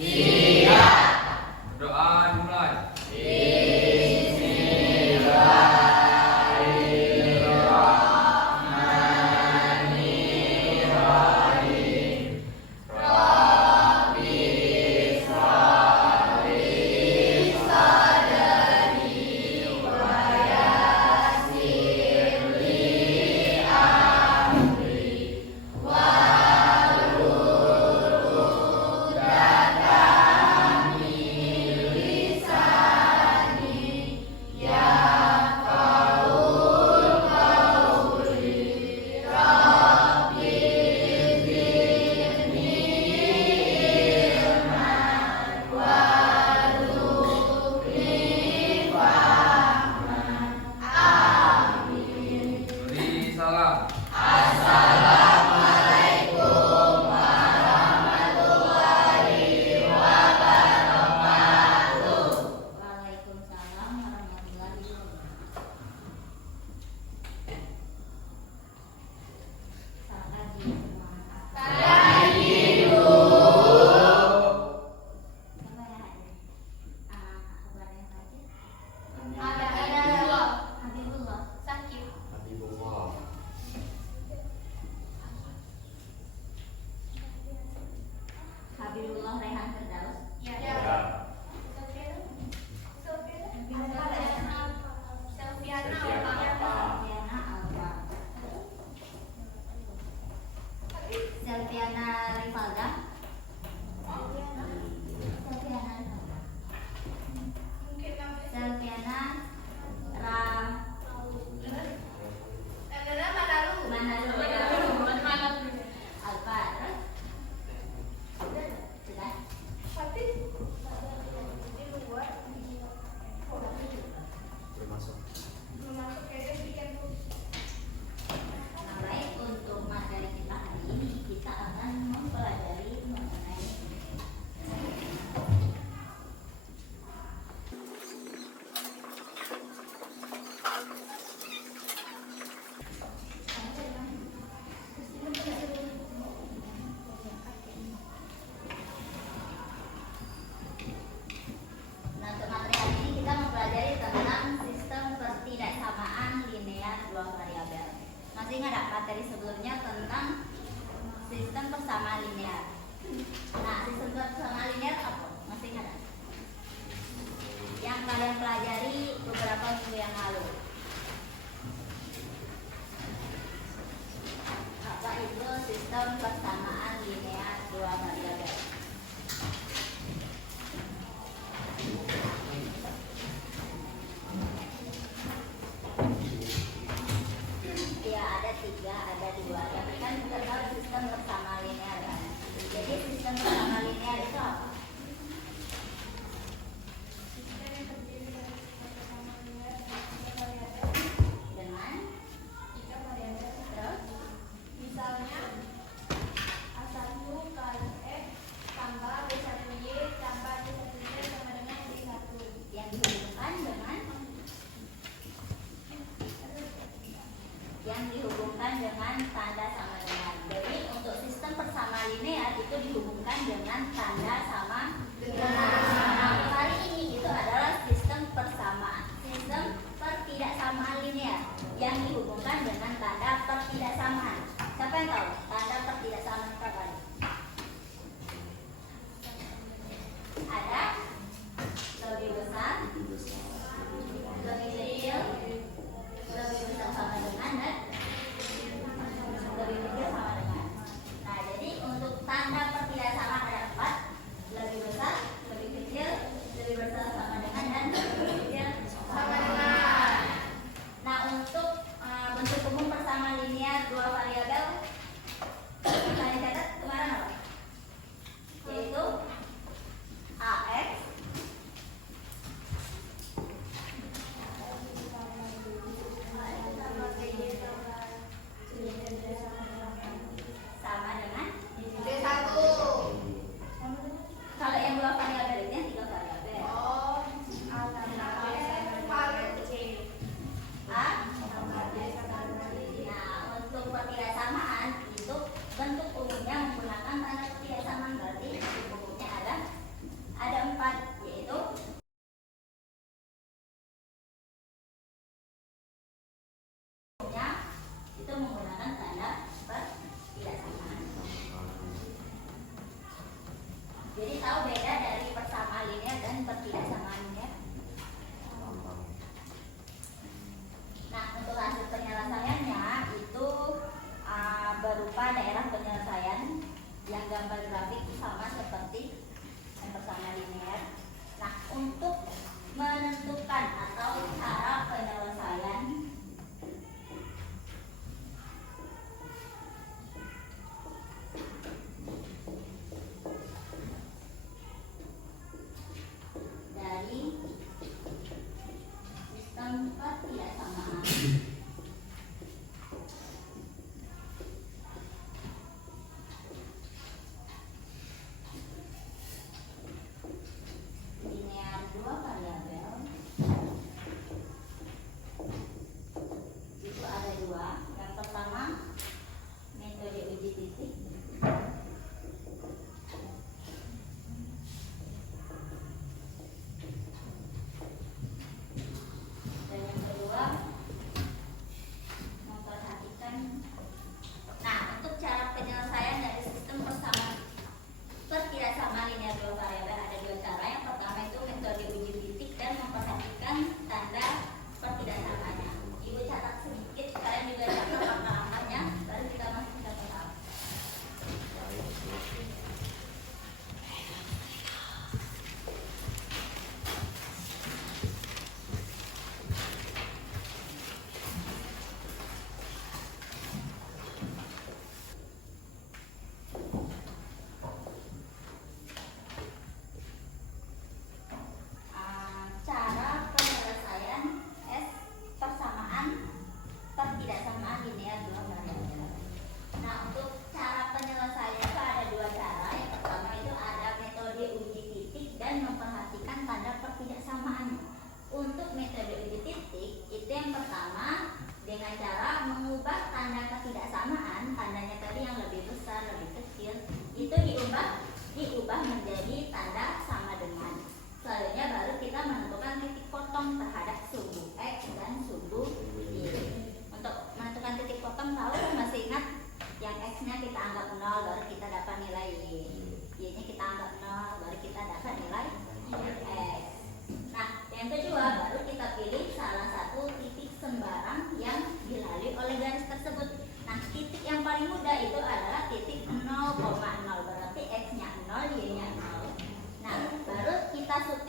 Iya. Doa dimulai.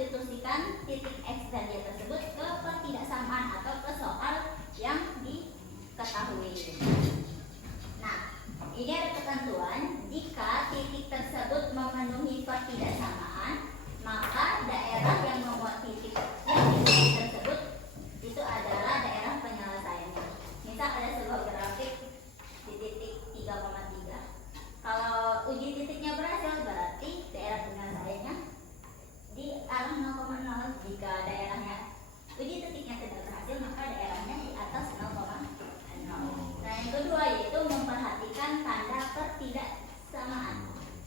mensubstitusikan titik X dan Y tersebut ke ketidaksamaan atau ke soal yang diketahui. Nah, ini ada ketentuan, jika titik tersebut memenuhi ketidaksamaan, maka daerah yang memuat titik tersebut itu adalah daerah penyelesaiannya. Misal ada sebuah grafik di titik 3,3. Kalau uji titiknya berhasil, berarti daerah penyelesaiannya di arah 0,0. Jika daerahnya uji titiknya tidak berhasil, maka daerahnya di atas 0,0. Nah, yang kedua yaitu memperhatikan tanda ketidaksamaan.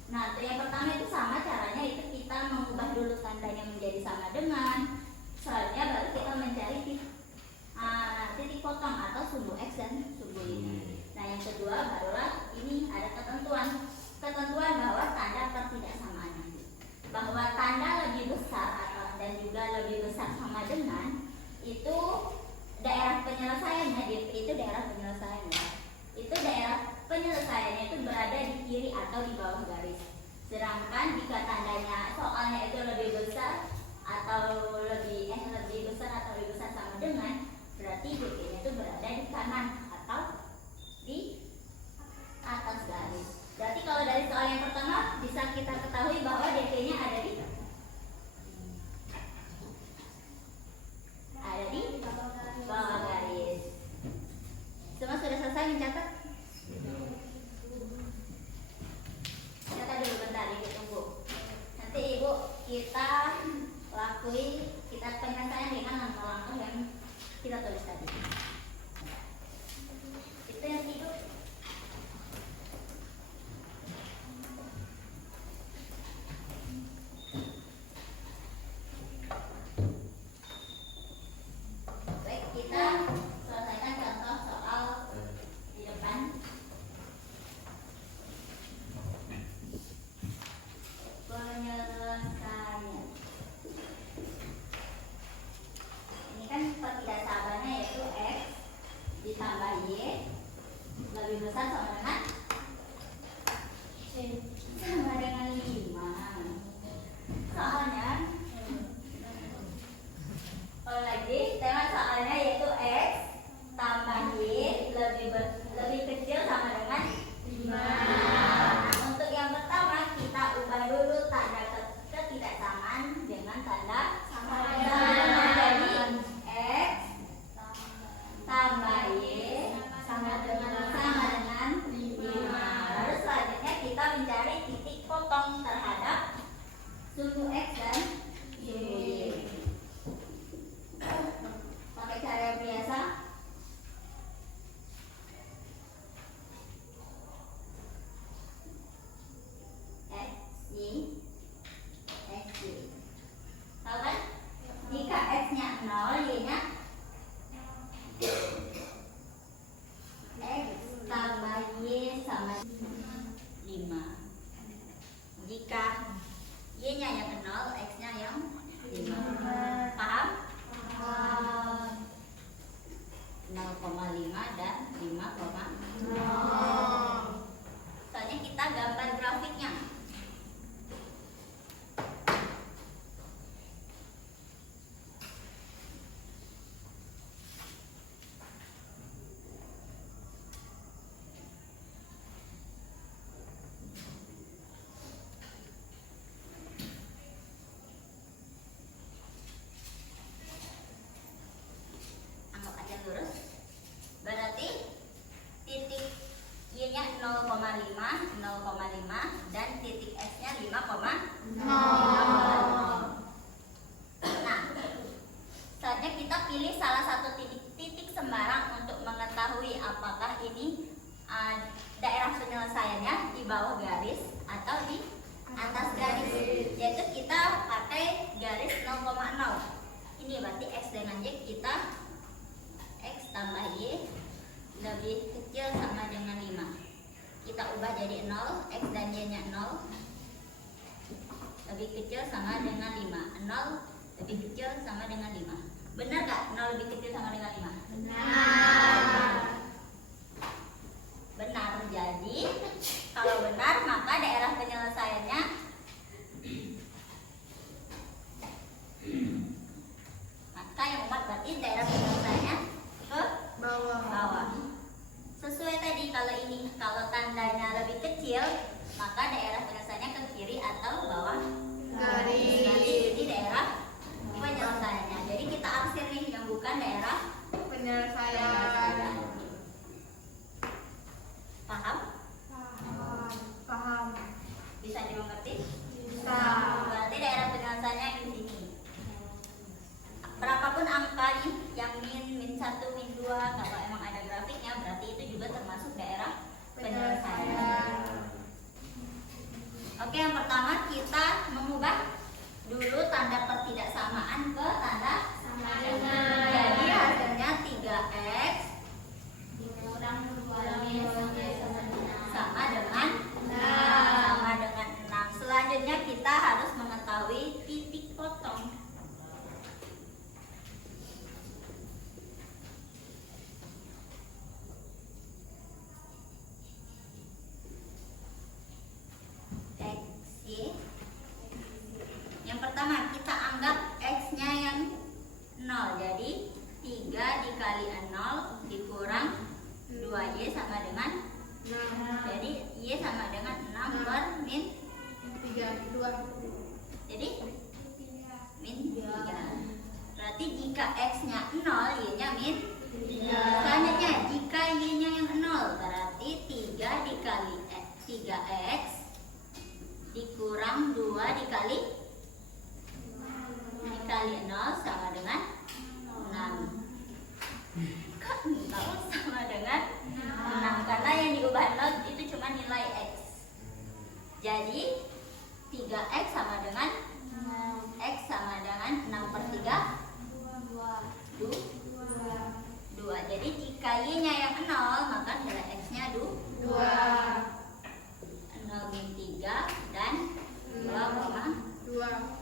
Nah, yang pertama itu sama caranya, itu kita mengubah dulu tandanya menjadi sama dengan, selanjutnya baru kita mencari titik potong atau sumbu X dan sumbu Y. Nah, yang kedua barulah ini ada ketentuan bahwa tanda ketidaksamaan, bahwa tanda lebih besar atau dan juga lebih besar sama dengan itu daerah penyelesaiannya, itu daerah penyelesaiannya. Itu daerah penyelesaiannya itu berada di kiri atau di bawah garis. Sedangkan jika tandanya soalnya itu lebih besar atau lebih besar sama dengan, berarti DP-nya itu berada di kanan atau di atas garis. Berarti kalau dari soal yang pertama bisa kita ketahui bahwa DP-nya ada di bawah garis. Semua sudah selesai mencatat? Catat dulu bentar, ibu tunggu. Nanti ibu kita penyelesaian dengan langkah-langkah yang kita tulis tadi. Itu yang ibu. Berarti titik Y-nya 0,5 dan titik S-nya 5,0. Nah, saatnya kita pilih salah satu titik sembarang untuk mengetahui apakah ini daerah penyelesaiannya di bawah garis atau di atas garis. Yaitu kita pakai garis 0,0. Ini berarti X dengan Y, kita X tambah Y lebih kecil sama dengan 5. Kita ubah jadi 0, X dan Y nya 0 lebih kecil sama dengan 5. 0 lebih kecil sama dengan 5. Benar gak 0 lebih kecil sama dengan 5? Benar. Benar. Jadi kalau benar maka daerah penyelesaiannya berarti daerah penyelesaiannya ke bawah. bawah. Sesuai tadi, kalau tandanya lebih kecil, maka daerah penyelesaiannya ke kiri atau bawah Garis. Jadi daerah penyelesaiannya. Jadi kita arsir nih yang bukan daerah Penyelesaian. Paham? Paham. Bisa dimengerti? Bisa. Berarti daerah penyelesaiannya di sini. Berapapun angka nih, yang min 1, min 2, kalau emang ada grafiknya, berarti itu juga termasuk daerah penyelesaian. Oke, yang pertama kita mengubah dulu tanda pertidaksamaan ke tanda sama dengan. Jadi hasilnya 3x Dikurang 2 sama dengan 6. Selanjutnya kita harus mengetahui titik potong. XY. Yang pertama kita anggap X-nya yang 0. Jadi 3 dikali 0 dikurang 2Y sama dengan. Jadi Y sama dengan 6 per min. 2. Jadi min 3. Berarti jika X-nya 0, Y-nya min 3. Selanjutnya jika Y-nya yang 0, berarti 3 dikali 3X dikurang 2 dikali 0 sama dengan 6. Kok 0 sama dengan 6? Karena yang diubah 0 itu cuma nilai X. Jadi 3X sama dengan X sama dengan 6 per 3 2. Jadi jika Y-nya yang 0, maka nilai X-nya 2. 0 min 3 dan 2,2.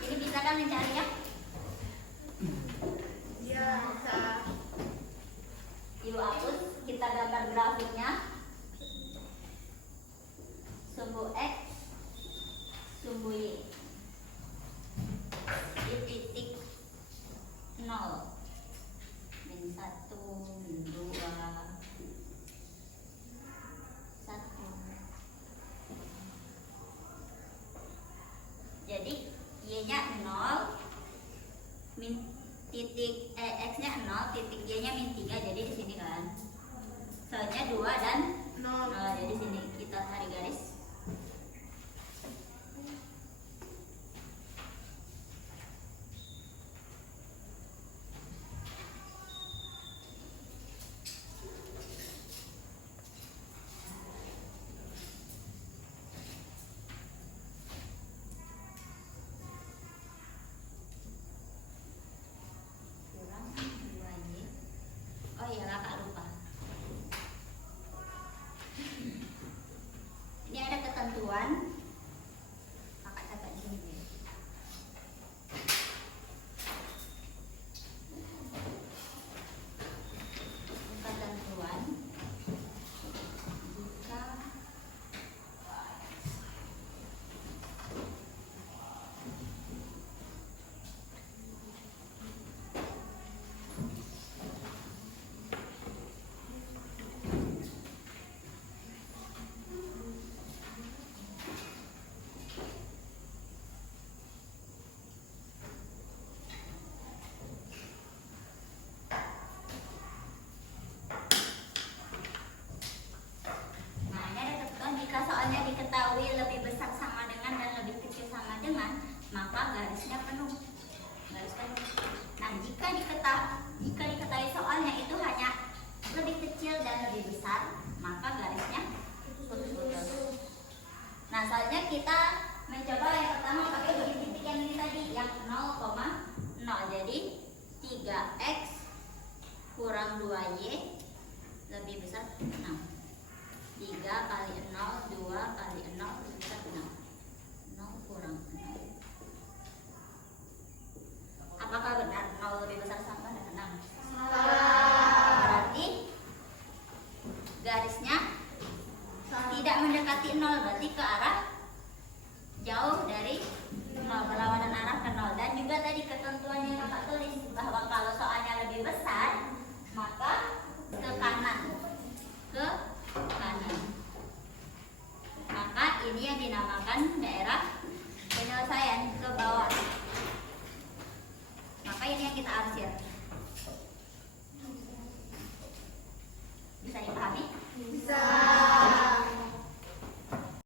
Ini bisa kan mencari ya? Biasa. Ibu hapus, kita gambar grafiknya. Sumbu X, sumbu Y di titik 0, min 1, min 2, 1. Jadi Y-nya 0, min titik X-nya 0, titik Y-nya min 3, jadi di sini kan. Soalnya 2 dan 0, jadi sini kita tarik garis. Kurang 2Y. Oh iya, kakak lupa. Ini ada ketentuan. Kakak catat di sini. Ketentuan jika jika soalnya diketahui lebih besar sama dengan dan lebih kecil sama dengan, maka garisnya penuh. Garis penuh. Nah, jika diketahui soalnya itu hanya lebih kecil dan lebih besar, maka garisnya putus-putus. Nah, soalnya kita mencoba yang pertama pakai bagi titik yang ini tadi, yang 0,0. Jadi 3X kurang 2Y lebih besar 6. 3 kali 0, 2 kali 0 lebih besar 6. 0 kurang 0. Apakah benar 0 lebih besar sama dengan 6? Berarti garisnya tidak mendekati 0, berarti ke arah jauh dari 0, berlawanan kita arsir.